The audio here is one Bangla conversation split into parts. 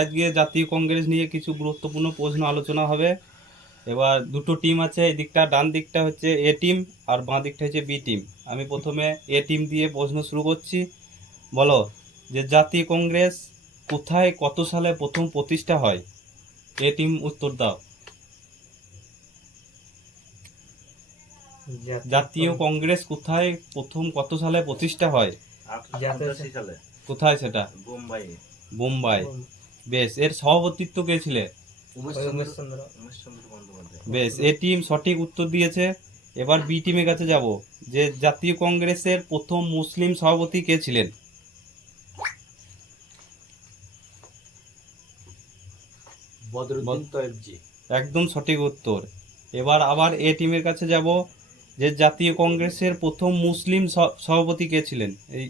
আজকে জাতীয় কংগ্রেস নিয়ে কিছু গুরুত্বপূর্ণ প্রশ্ন আলোচনা হবে। এবার দুটো টিম আছে, এই দিকটা ডান দিকটা হচ্ছে এ টিম আর বাঁ দিকটা হচ্ছে বি টিম। আমি প্রথমে এ টিম দিয়ে প্রশ্ন শুরু করছি। বলো যে জাতীয় কংগ্রেস কোথায় কত সালে প্রথম প্রতিষ্ঠা হয়? এ টিম উত্তর দাও। জাতীয় কংগ্রেস কোথায় প্রথম কত সালে প্রতিষ্ঠা হয়? 1885 সালে। কোথায় সেটা? বোম্বাই। বোম্বাই। বেশ, এর সভাপতিত্ব কে ছিলেন? উমেশচন্দ্র বন্দ্যোপাধ্যায়। বেশ, এ টিম সঠিক উত্তর দিয়েছে। এবার বি টিমের কাছে যাব, যে জাতীয় কংগ্রেসের প্রথম মুসলিম সভাপতি কে ছিলেন? বদরুদ্দিন তয়েবজি। একদম সঠিক উত্তর। এবার আবার এ টিমের কাছে যাব, যে জাতীয় কংগ্রেসের প্রথম মুসলিম সভাপতি কে ছিলেন? এই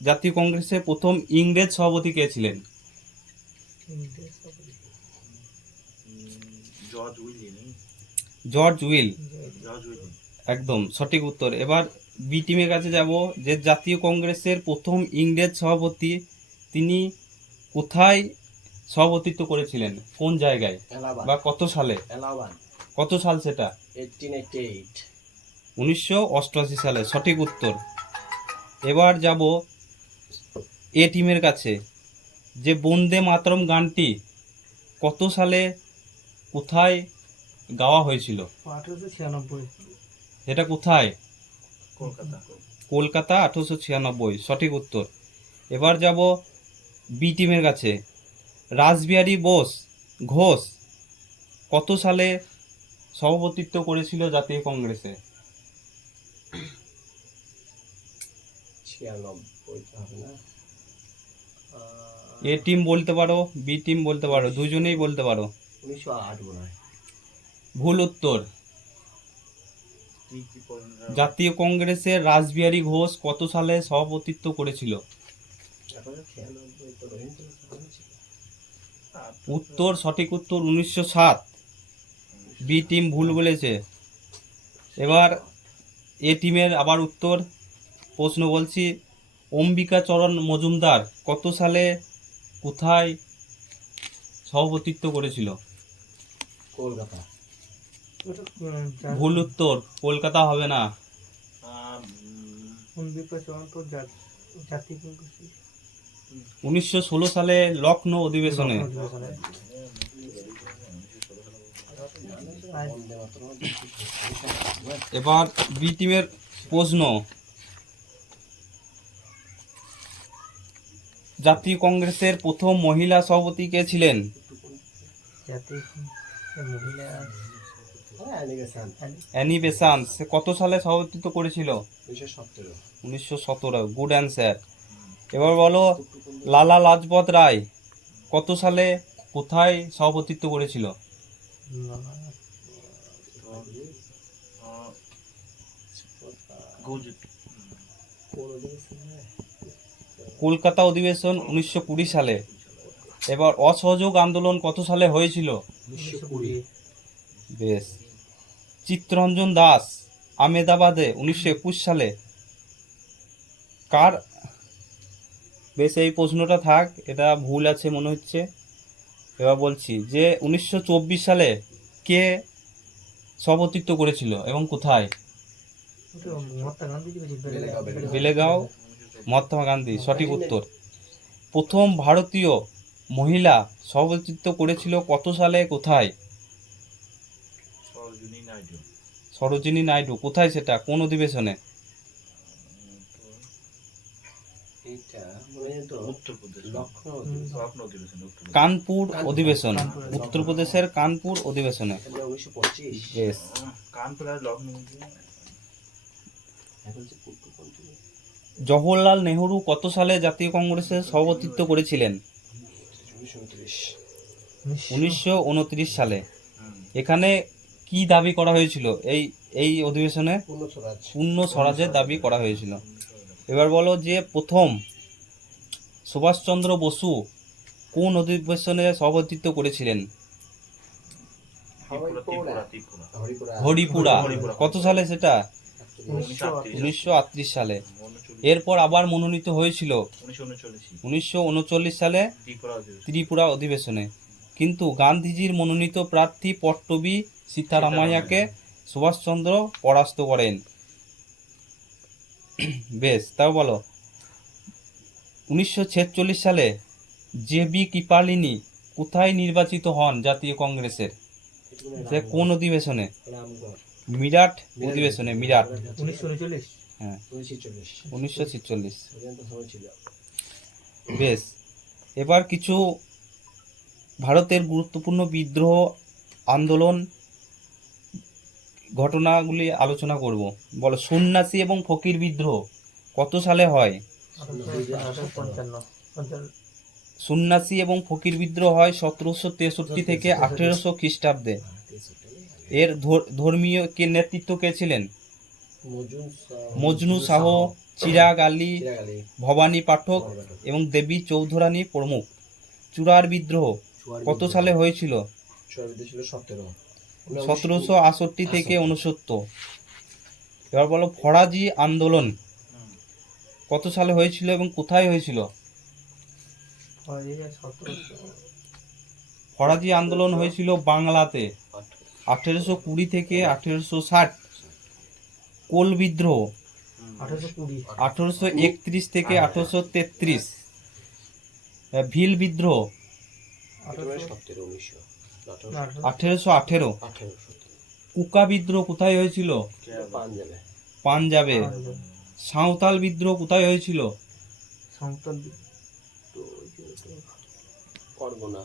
জাতীয় কংগ্রেসের প্রথম ইংরেজ সভাপতি কে ছিলেন? George will. একদম সঠিক উত্তর। এবার বি টিমের কাছে যাব, যে জাতীয় কংগ্রেসের প্রথম ইংরেজ সভাপতি তিনি কোথায় সভাপতিত্ব করেছিলেন, কোন জায়গায় বা কত সালে? কত সাল সেটা? 1988 সালে, সঠিক উত্তর। এবার যাব এ টিমের কাছে, যে বন্দে মাতরম গানটি কত সালে কোথায় গাওয়া হয়েছিল? 1896। এটা কোথায়? কলকাতা। কলকাতা, 1896, সঠিক উত্তর। এবার যাব বি টিমের কাছে, রাসবিহারী ঘোষ কত সালে সভাপতিত্ব করেছিল জাতীয় কংগ্রেসে? 96 এ টিম বলতে পারো, বি টিম বলতে পারো, দুজনেই বলতে পারো। 1908 মনে হয়। ভুল উত্তর। জাতীয় কংগ্রেসের রাসবিহারী ঘোষ কত সালে সভাপতিত্ব করেছিল? উত্তর, সঠিক উত্তর 1907। বি টিম ভুল বলেছে। এবার এ টিমের আবার উত্তর প্রশ্ন বলছি, অম্বিকাচরণ মজুমদার কত সালে কোথায় সভাপতিত্ব করেছিল? কলকাতা। ভুল উত্তর, কলকাতা হবে না। 1916 সালে লখনৌ অধিবেশনে। এবার বি টিমের প্রশ্ন, জাতীয় কংগ্রেসের প্রথম মহিলা সভাপতি কে ছিলেন? Annie Besant. সে কত সালে সভাপতিত্ব করেছিল? 1917। Good answer. এবার বলো, লালা লাজপত রায় কত সালে কোথায় সভাপতিত্ব করেছিল? কলকাতা অধিবেশন, 1920 সালে। এবার অসহযোগ আন্দোলন কত সালে হয়েছিল? 1920। বেশ। চিত্তরঞ্জন দাস আহমেদাবাদে 1921 সালে কার? বেশ, এই প্রশ্নটা থাক, এটা ভুল আছে মনে হচ্ছে। এবার বলছি যে 1924 সালে কে সভাপতিত্ব করেছিল এবং কোথায়? বেলেগাঁও, মহাত্মা গান্ধী, সঠিক উত্তর। প্রথম ভারতীয় মহিলা সভাপতিত্ব করেছিল কত সালে, কোথায়? সরোজিনী নাইডু। কোথায় সেটা, কোন অধিবেশনে? কানপুর অধিবেশন, উত্তরপ্রদেশের কানপুর অধিবেশনে। বেশ। জওহরলাল নেহরু কত সালে জাতীয় কংগ্রেসের সভাপতিত্ব করেছিলেন? 1929 সালে। এখানে কি দাবি করা হয়েছিল এই অধিবেশনে? পূর্ণ স্বরাজের দাবি করা হয়েছিল। এবার বলো, যে প্রথম সুভাষচন্দ্র বসু কোন অধিবেশনে সভাপতিত্ব করেছিলেন? হরিপুরা। কত সালে সেটা? 1938 সালে। এরপর আবার মনোনীত হয়েছিল 1939 সালে ত্রিপুরা অধিবেশনে, কিন্তু গান্ধীজির মনোনীত প্রার্থী পট্টবী সীতারামাইয়াকে সুভাষচন্দ্র পরাস্ত করেন। বেশ, তাও বলো। 1946 সালে জে.বি. কৃপালিনী কোথায় নির্বাচিত হন জাতীয় কংগ্রেসের? সে কোন অধিবেশনে? রামগড় মিরাট অধিবেশনে, মিরাট। 1939 হ্যাঁ, 1946 1946। পর্যন্ত সময় ছিল। বেশ, এবার কিছু ভারতের গুরুত্বপূর্ণ বিদ্রোহ আন্দোলন ঘটনাগুলি আলোচনা করব। বলো, সন্ন্যাসী এবং ফকির বিদ্রোহ কত সালে হয়? 1855 সন্ন্যাসী এবং ফকির বিদ্রোহ হয় 1763 থেকে 1800 খ্রিস্টাব্দে। এর ধর্মীয় কে নেতৃত্ব কে ছিলেন? মজনু শাহ, চিরাগ আলী, চিরাগ আলী, ভবানী পাঠক এবং দেবী চৌধুরানী প্রমুখ। চূড়ার বিদ্রোহ কত সালে হয়েছিল? চুয়ার বিদ্রোহ ছিল 1768 থেকে 69। এবার বলো, ফরাজি আন্দোলন কত সালে হয়েছিল এবং কোথায় হয়েছিল? ফরাজি আন্দোলন হয়েছিল বাংলাতে 1820 থেকে 1860। কোল বিদ্রোহ 1831 থেকে 1833। ভিল বিদ্রোহ 1818। কুকা বিদ্রোহ কোথায় হয়েছিল? পাঞ্জাবে। পাঞ্জাবে। সাঁওতাল বিদ্রোহ কোথায় হয়েছিল? পরগনা,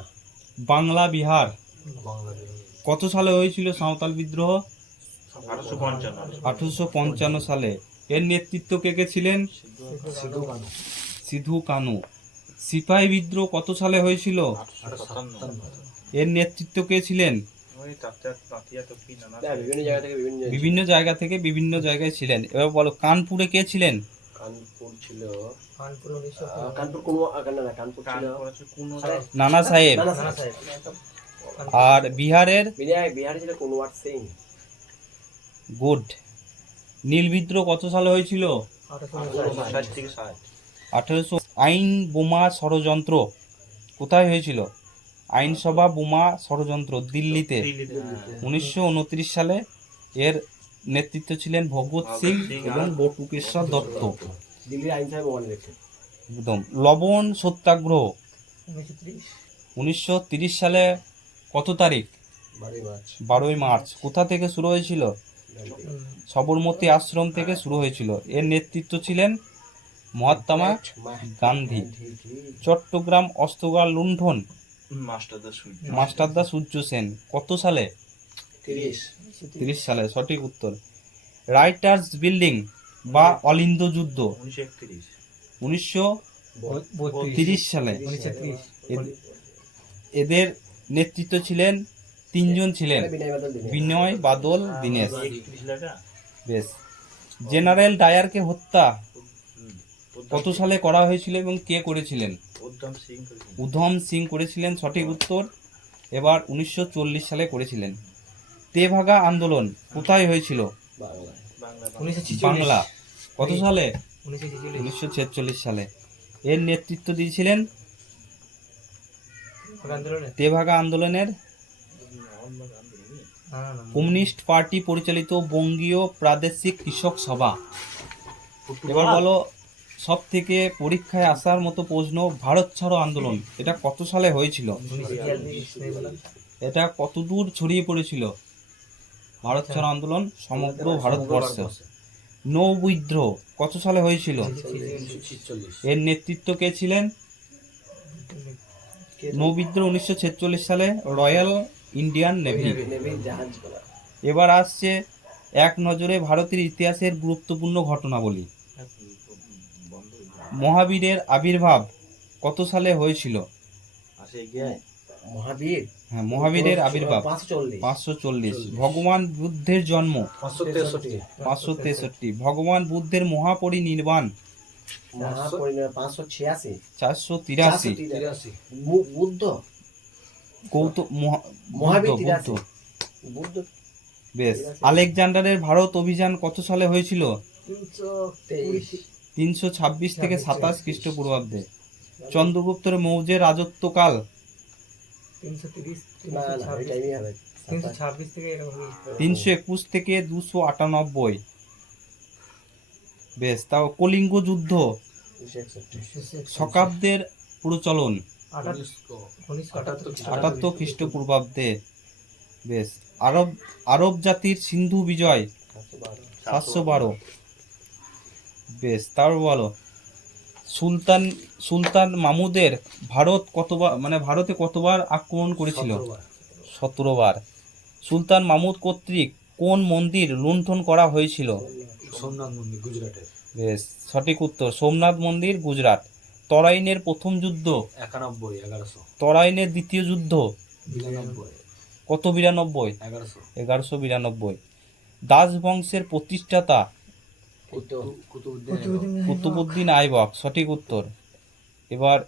বাংলা বিহার। বাংলাদেশ। কত সালে হয়েছিল সাঁওতাল বিদ্রোহ? 1855 সালে। এর নেতৃত্ব কে কে ছিলেন? সিধু কানু। সিপাহী বিদ্রোহ কত সালে হয়েছিল? এর নেতৃত্ব কে ছিলেন? বিভিন্ন জায়গা থেকে বিভিন্ন জায়গায় ছিলেন। এবার বলো, কানপুরে কে ছিলেন? কানপুর ছিল কানপুর কানপুর কোন না কানপুর ছিল নানা সাহেব। নানা সাহেব। আর বিহারের বিহারে ছিল কুনওয়ার সিং। গুড। নীল বিদ্রোহ কত সালে হয়েছিল? 1800। আইন বোমা ষড়যন্ত্র কোথায় হয়েছিল? আইনসভা বোমা ষড়যন্ত্র দিল্লিতে 1929 সালে। এর নেতৃত্ব ছিলেন ভগৎ সিং এবং বটুকেশ্বর দত্ত। দিল্লির আইনসভায় বোমা নিক্ষেপ। একদম। লবণ সত্যাগ্রহ 1930 1930 সালে কত তারিখ? 12ই মার্চ। কোথা থেকে শুরু হয়েছিল? সবরমতী আশ্রম থেকে শুরু হয়েছিল। এর নেতৃত্ব ছিলেন মহাত্মা গান্ধী। চট্টগ্রাম অস্ত্রগার লুণ্ঠন মাস্টারদা সূর্য সেন কত সালে? 30 সালে। সঠিক উত্তর। রাইটার্স বিল্ডিং বা অলিন্দ যুদ্ধ 1930 সালে। এদের নেতৃত্ব ছিলেন তিনজন ছিলেন, বিনয় বাদল দীনেশ। বেশ। জেনারেল ডায়ারকে হত্যা কত সালে করা হয়েছিল এবং কে করেছিলেন? উধম সিং করেছিলেন। সঠিক উত্তর। এবার 1940 সালে করেছিলেন। তেভাগা আন্দোলন কোথায় হয়েছিল? বাংলা। কত সালে? 1946 সালে। এর নেতৃত্ব দিয়েছিলেন তেভাগা আন্দোলনের কমিউনিস্ট পার্টি পরিচালিত বঙ্গীয় প্রাদেশিক কৃষক সভা। এবার বলো, সব থেকে পরীক্ষায় আসার মতো প্রশ্ন, ভারত ছাড়ো আন্দোলন এটা কত সালে হয়েছিল? এটা কতদূর ছড়িয়ে পড়েছিল? ভারত ছাড়ো আন্দোলন সমগ্র ভারতবর্ষে। নৌ বিদ্রোহ কত সালে হয়েছিল? এর নেতৃত্ব কে ছিলেন? নৌ বিদ্রোহ 1946 সালে, রয়্যাল ইন্ডিয়ান নেভি। এবার আসছে এক নজরে ভারতের ইতিহাসের গুরুত্বপূর্ণ ঘটনাবলী। মহাবীরের আবির্ভাব কত সালে হয়েছিল? হ্যাঁ, মহাবীরের আবির্ভাব 540। ভগবান বুদ্ধের জন্ম 563। ভগবান বুদ্ধের মহাপরিনির্বাণ 483। বুদ্ধ বুদ্ধ। বেশ। আলেকজান্ডারের ভারত অভিযান কত সালে হয়েছিল? 326 থেকে 27 খ্রিস্টপূর্বাব্দে। চন্দ্রগুপ্তের মৌর্যের রাজত্বকাল 330 না না এই টাইমই হবে 326 থেকে এরকমই 321 থেকে 298। বেশ, তাও কলিঙ্গ যুদ্ধ 261 শকাব্দের প্রচলন 1978 78 খ্রিস্টপূর্বাব্দে। বেশ, আরব জাতির সিন্ধু বিজয় 712। বেশ, তারপর বলো সুলতান মাহমুদের ভারতে কতবার আক্রমণ করেছিল? 17 বার। সুলতান মাহমুদ কর্তৃক কোন মন্দির লুণ্ঠন করা হয়েছিল? সোমনাথ মন্দির গুজরাটের বেশ, সঠিক উত্তর সোমনাথ মন্দির, গুজরাট। তরাইনের প্রথম যুদ্ধ 91 1100 তরাইনের দ্বিতীয় যুদ্ধ 92 কত 92? 1100 1192। দাস বংশের প্রতিষ্ঠাতা কুতুবউদ্দিন আইবক, সঠিক উত্তর। এবার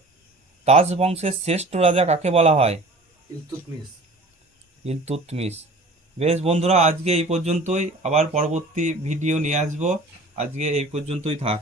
দাস বংশের শ্রেষ্ঠ রাজা কাকে বলা হয়? ইলতুৎমিশ। বেশ বন্ধুরা, আজকে এই পর্যন্তই, আবার পরবর্তী ভিডিও নিয়ে আসবো। আজকে এই পর্যন্তই থাক।